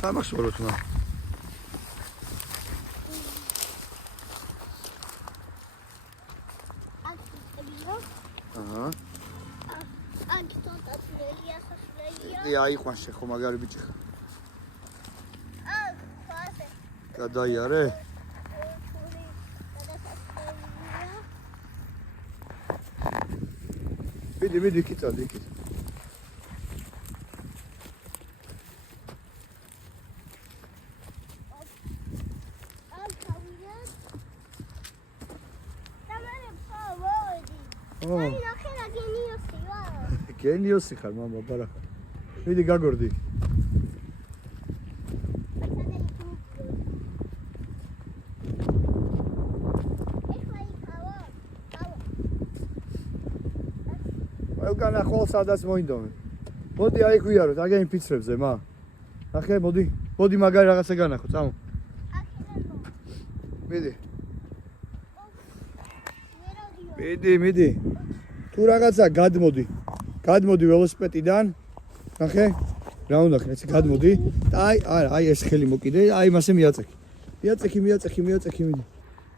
სამახსოვრო თმა. აჰა. Anche tutta Fidelia, აიყვანს ხო მაგარი ბიჭი. fate. გადაიარე? მიდი იქიცავდი იქით. გენიოსი ხარ მამა ბარახა. მიდი გაგორდი. ყველგან ახალ სადაც მოინდომე. მოდი აი გვიაროთ, აგენ ფიცრებზე მა. ნახე, მოდი მაგარი რაღაცა განახო, წამო. მიდი. თუ რაღაცა გადმოდი ველოსიპედიდან. ნახე, რა უნდა ხე, ესე გადმოდი. აი ეს ხელი მოკიდე, აი მასე მიაწექი. მიაწექი, მიდი.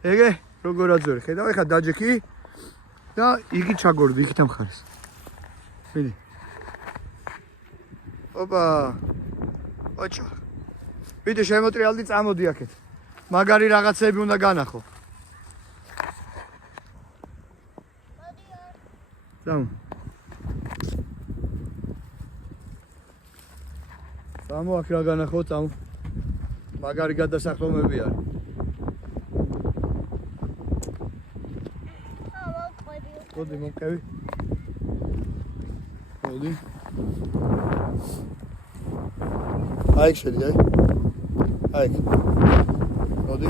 ეგე, როგორ აძვერი, ხედავ, ეხა დაჯექი და იგი ჩაგორდი იქით ამ ხარეს. მიდი. ოპა. ოჩა. მიდი შემოტრიალდი, წამოდი აქეთ. მაგარი რაღაცები უნდა განახო. წამო. წამო აქ რა განახო, წამო. მაგარი გადასახდომები არის. მოდი მომკევი. მოდი. აი შედი. აი. მოდი.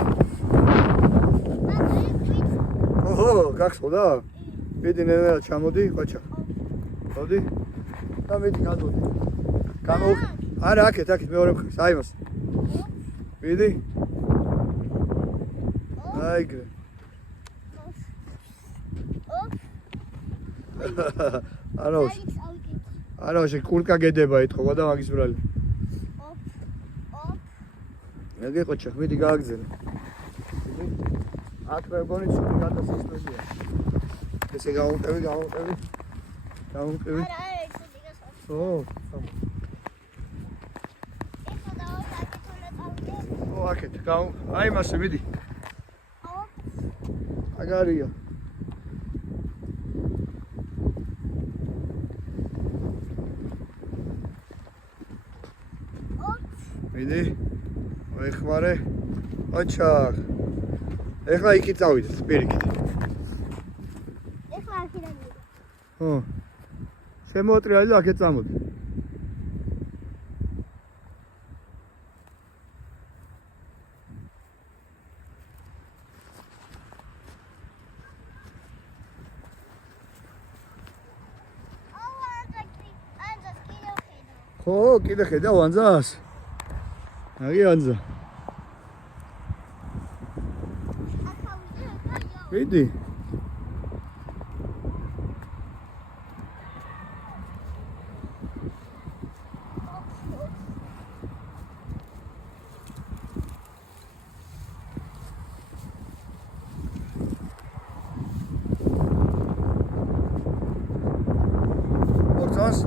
ოჰო, გახსოვდა? მიდი ნელა ჩამოდი, ყოჩა. მოდი. და მიდი გადმოდი. არა, აქეთ მეორე მხარეს, აი მას. მიდი. აიგე. არა, კურკა გედება ეთქობა და მაგის ბრალი. ეგე ყოჩა, მიდი გააგზელე. აქ მეგონი ცოტა გადასასწრებია. ესე გავუყევი. ო, აქეთ, აი მასე მიდი. აგარია. მიდი. მოიხმარე. ოჩა. ეხლა იქით წავიდეთ, პირიქით. ეხლა აქედან მიდი. ხო. შემოტრიალი და აქეთ წამოდი. ხო, კიდე ხედავ ანძას? აი ანძა. მიდი. ორწას.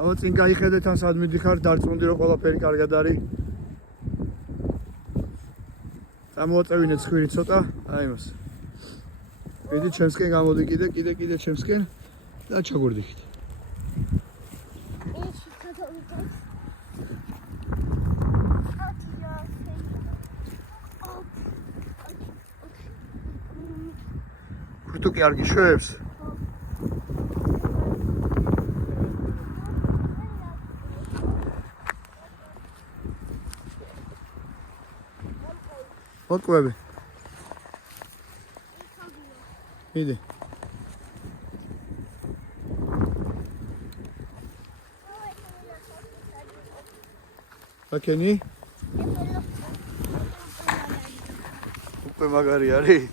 აუ წინ გაიხედეთ ან სად მიდიხარ, დარწმუნდი რომ ყველაფერი კარგად არის. წამოვაწევინე ცხვირი ცოტა, აი მას. მიდი ჩემსკენ გამოდი კიდე ჩემსკენ და ჩაგორდი იქით. ხუთუკი არ გიშვებს? მოტკვები. მიდი. აკენი? უკვე მაგარი არის?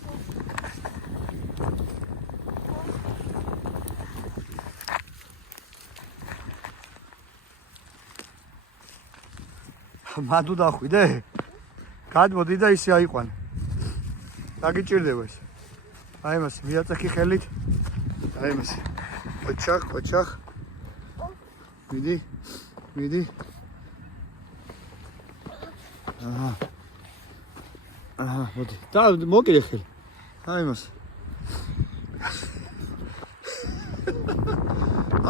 მადუ დახვიდე? გადმოდი და ისე აიყვანე. დაგიჭირდება ეს. აი მას მიაწექი ხელით. აი მას. ოჩახ. მიდი. აჰა, მოდი. და მოკიდე ხელი. აი მას.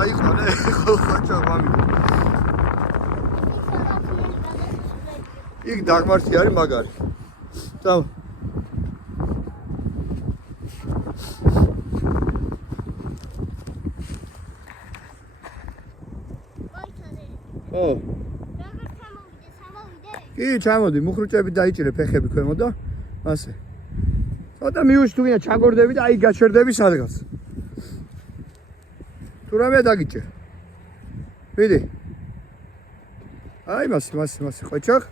აიყვანე, ოჩახ მამი. იქ დაგმართი არის მაგარი. წავა. ო. კი, ჩამოდი, მუხრუჭები დაიჭირე ფეხები ქვემო და ასე. ცოტა მიუშ თუ გინდა ჩაგორდები და აი გაჩერდები სადღაც. თუ რამე დაგიჭირე. ვიდი. აი მასე, ყოჩახ.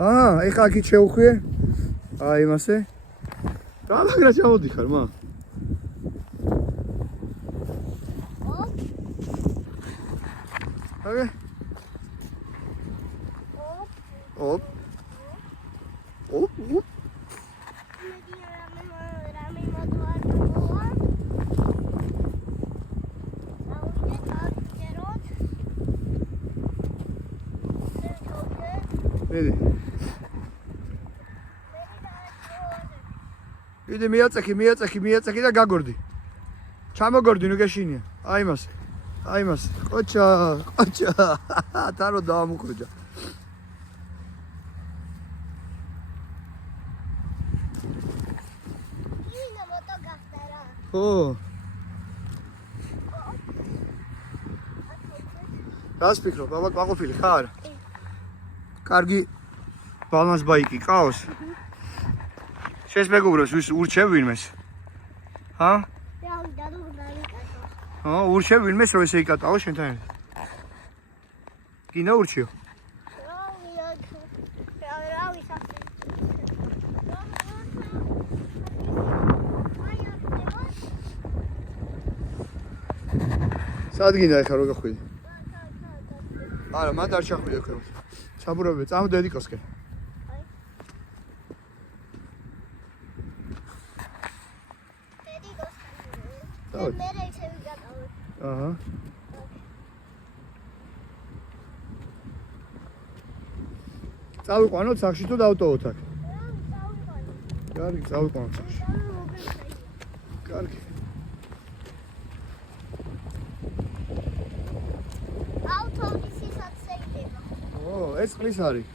ეხლა აქ შეუხვიე. აი მასე. რა მაგრა ჩამოდიხარ, მა? აბე. ოპ. ვიდი მიაწექი და გაგორდი. ჩამოგორდი ნუ გეშინია. აი მას. ყოჩა. თარო დაამუხრუჭა. ო. რას ფიქრობ, ბაბა გაყოფილი ხარ? კარგი ბალანს ბაიკი ყავს? შენს მეგობრებს ვის ურჩევ ვინმეს? ჰა? ურჩევ ვინმეს რომ ესე იკატაო შენთან ერთად? გინდა ურჩიო? სად გინდა ეხლა რო გახვიდე? არა, მანდ არ ჩახვიდე ქვემოთ. საბურავია, წამო დედიკოსკენ. მე ისე ვიგატავებ. აჰა. წავიყვანოთ სახში თუ დავტოვოთ აქ? კარგი, წავიყვანოთ სახში. კარგი. ეს წყლის არის.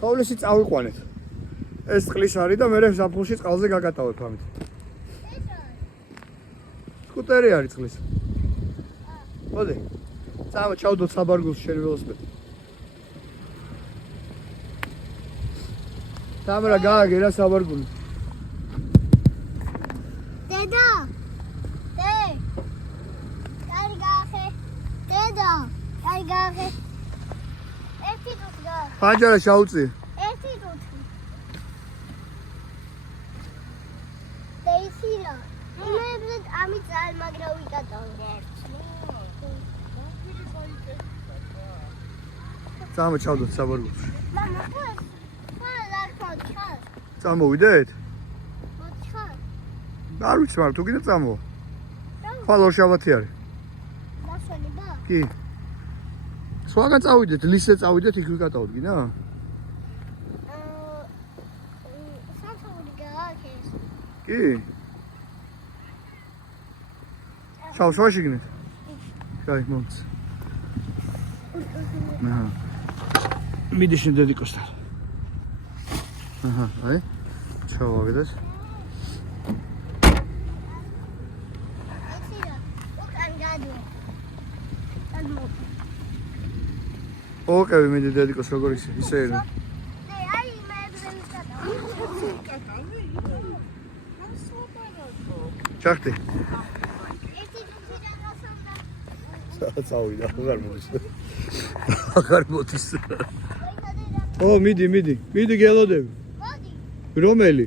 თოვლისი წავიყვანეთ. ეს წყლის არის და მე ზაფხულში წყალზე გაგატავებ ამით. სკუტერი არის წყლის. მოდი. წავა ჩავდოთ საბარგულს შენ ველოსიპედი. თამრა გააგე რა საბარგული. დედა. გაახე. ერთი თუთი გა. ფანჯარა შაუწი. ერთი თუთი. დეისილა. იმებრე ამით არ მაგრა ვიკატავ. წამო ჩავდოთ საბარგულში. მამა, ხარ. წამოვიდეთ? მოთხარ. არ ვიცი მაგრამ თუ გინდა წამოვა. ხვალ ორშაბათი არის. დასვენება? კი. სხვაგან წავიდეთ, ლისზე წავიდეთ, იქ ვიკატავთ, გინდა? სამსახური გააკეთეს. კი. შავშავაში გინეთ? კაი, მომც. აჰა. მიდი შენ დედიკოსთან. აჰა, აი. ჩავაგდეთ. ოკევი მიდი დედიკოს როგორ ისე ნე, აი მეებზე მიწადა. ჩახტი ერთი ჯგუფიდან გასავდა. წავიდა აღარ მოდის აღარ მოდის ო მიდი გელოდები მოდი. რომელი